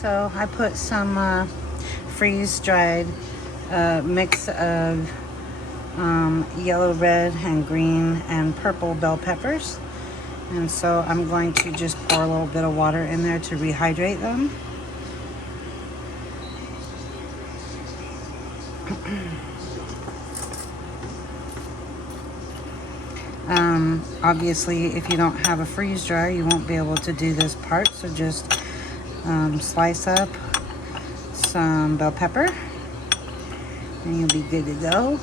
So I put some freeze-dried mix of yellow, red, and green and purple bell peppers. And so I'm going to just pour a little bit of water in there to rehydrate them. Obviously, if you don't have a freeze dryer, you won't be able to do this part. So just slice up some bell pepper and you'll be good to go.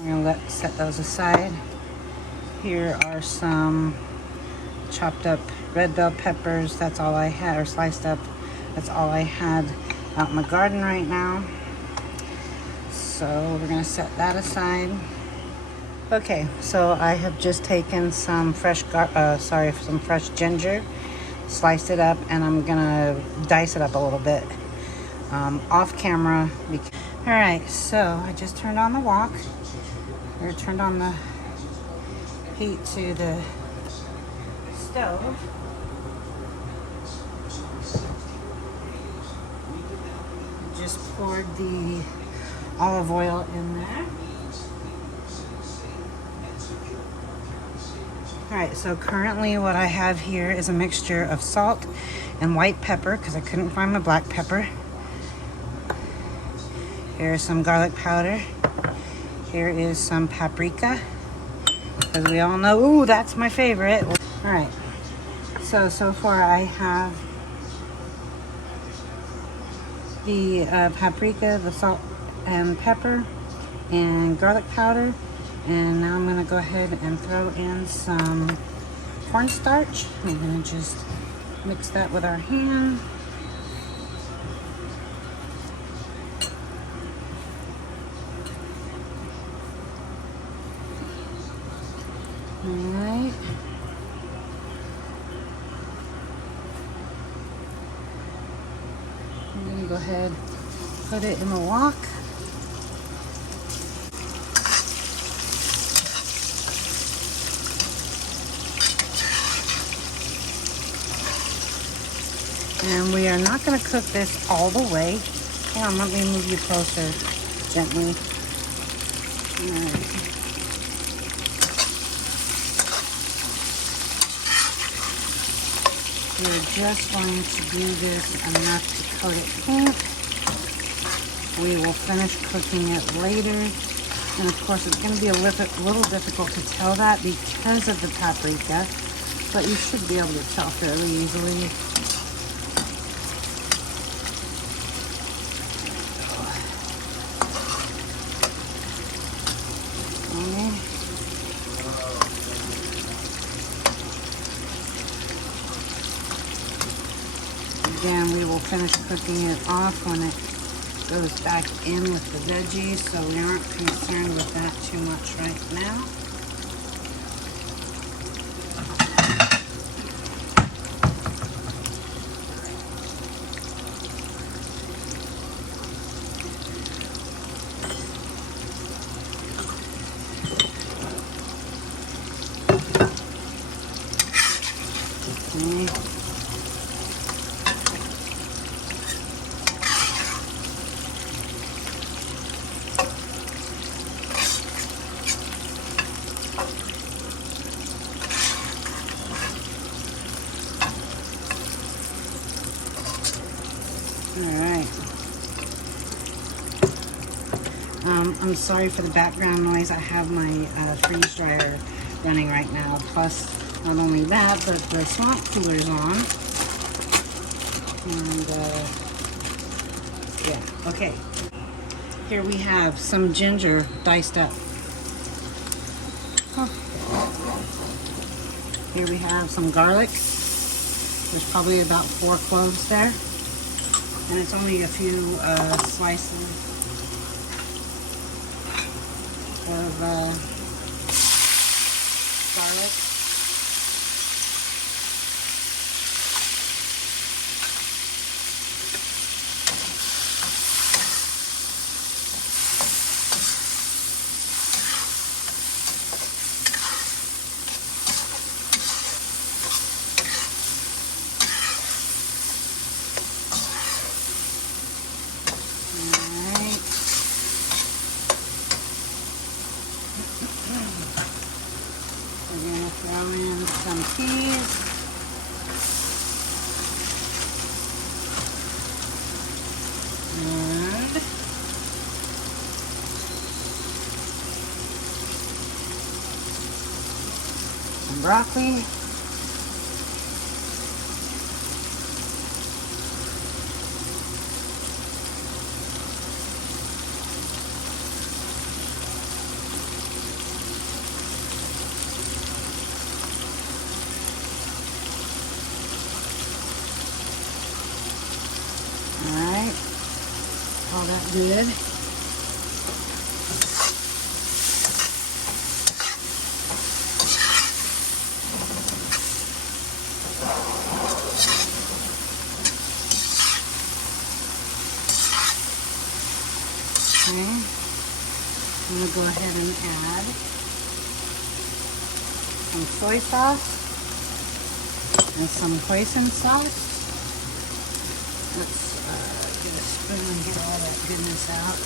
I'm going to set those aside. Here are some chopped up red bell peppers. That's all I had, or sliced up. That's all I had out in the garden right now. So we're going to set that aside. Okay, so I have just taken some fresh ginger, sliced it up, and I'm gonna dice it up a little bit off camera. All right, so I just turned on the wok, or turned on the heat to the stove. Just poured the olive oil in there. All right, so currently what I have here is a mixture of salt and white pepper because I couldn't find my black pepper. Here's some garlic powder. Here is some paprika, because we all know, ooh, that's my favorite. All right, so far I have the paprika, the salt and pepper, and garlic powder. And now I'm gonna go ahead and throw in some cornstarch. I'm gonna just mix that with our hand. All right. I'm gonna go ahead, put it in the wok. And we are not going to cook this all the way. Hang on, let me move you closer gently. All right. We're just going to do this enough to coat it pink. We will finish cooking it later. And of course, it's going to be a little difficult to tell that because of the paprika, but you should be able to tell fairly easily. Again, we will finish cooking it off when it goes back in with the veggies, so we aren't concerned with that too much right now. Okay. Alright. I'm sorry for the background noise. I have my freeze dryer running right now. Plus, not only that, but the swamp cooler's on. And, yeah, okay. Here we have some ginger diced up. Oh. Here we have some garlic. There's probably about 4 cloves there. And it's only a few slices of garlic. broccoli. Alright, all that good. Okay, I'm going to go ahead and add some soy sauce and some hoisin sauce. Let's get a spoon and get all that goodness out.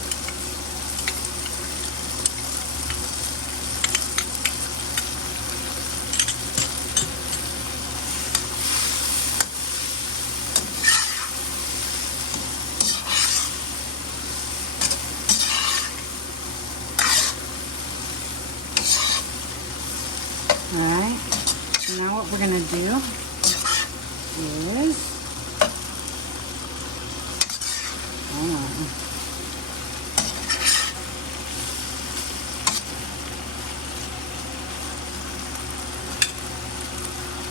Alright, so now what we're going to do is,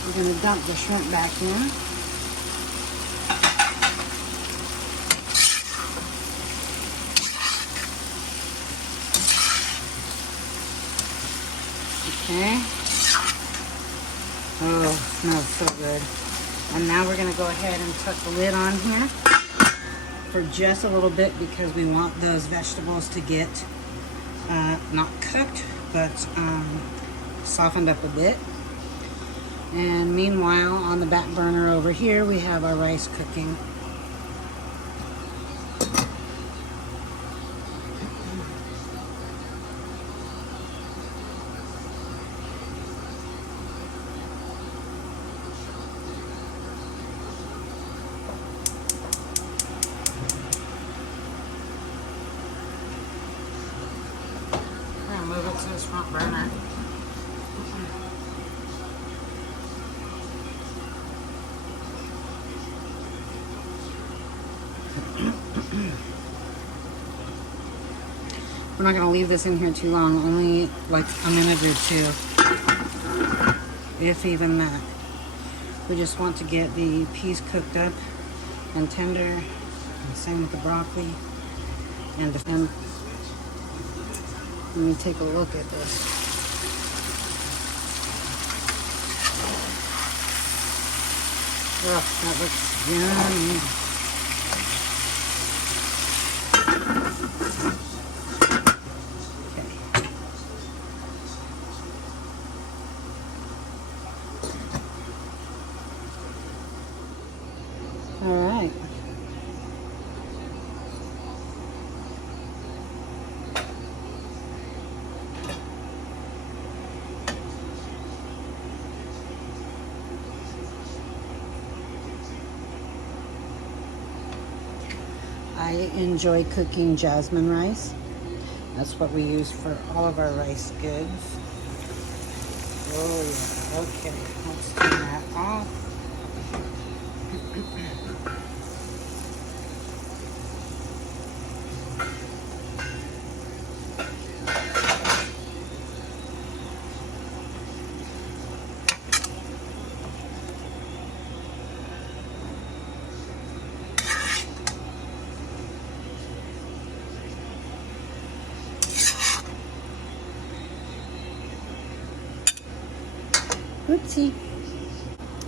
we're going to dump the shrimp back in. Okay. Oh, smells so good. And now we're going to go ahead and tuck the lid on here for just a little bit because we want those vegetables to get not cooked, but softened up a bit. And meanwhile, on the back burner over here, we have our rice cooking. Move it to this front burner. We're not going to leave this in here too long, only like a minute or two, if even that. We just want to get the peas cooked up and tender, and same with the broccoli. And let me take a look at this. Oh, that looks yummy. Okay. All right. I enjoy cooking jasmine rice. That's what we use for all of our rice goods. Oh yeah, okay, let's turn that off. Oopsie.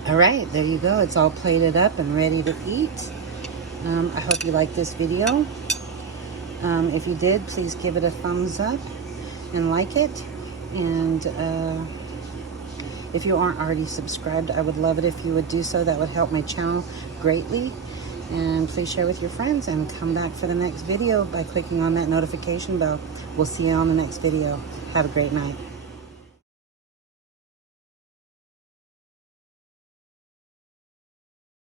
All right, there you go. It's all plated up and ready to eat. I hope you liked this video. If you did, please give it a thumbs up and like it. And if you aren't already subscribed, I would love it if you would do so. That would help my channel greatly. And please share with your friends and come back for the next video by clicking on that notification bell. We'll see you on the next video. Have a great night.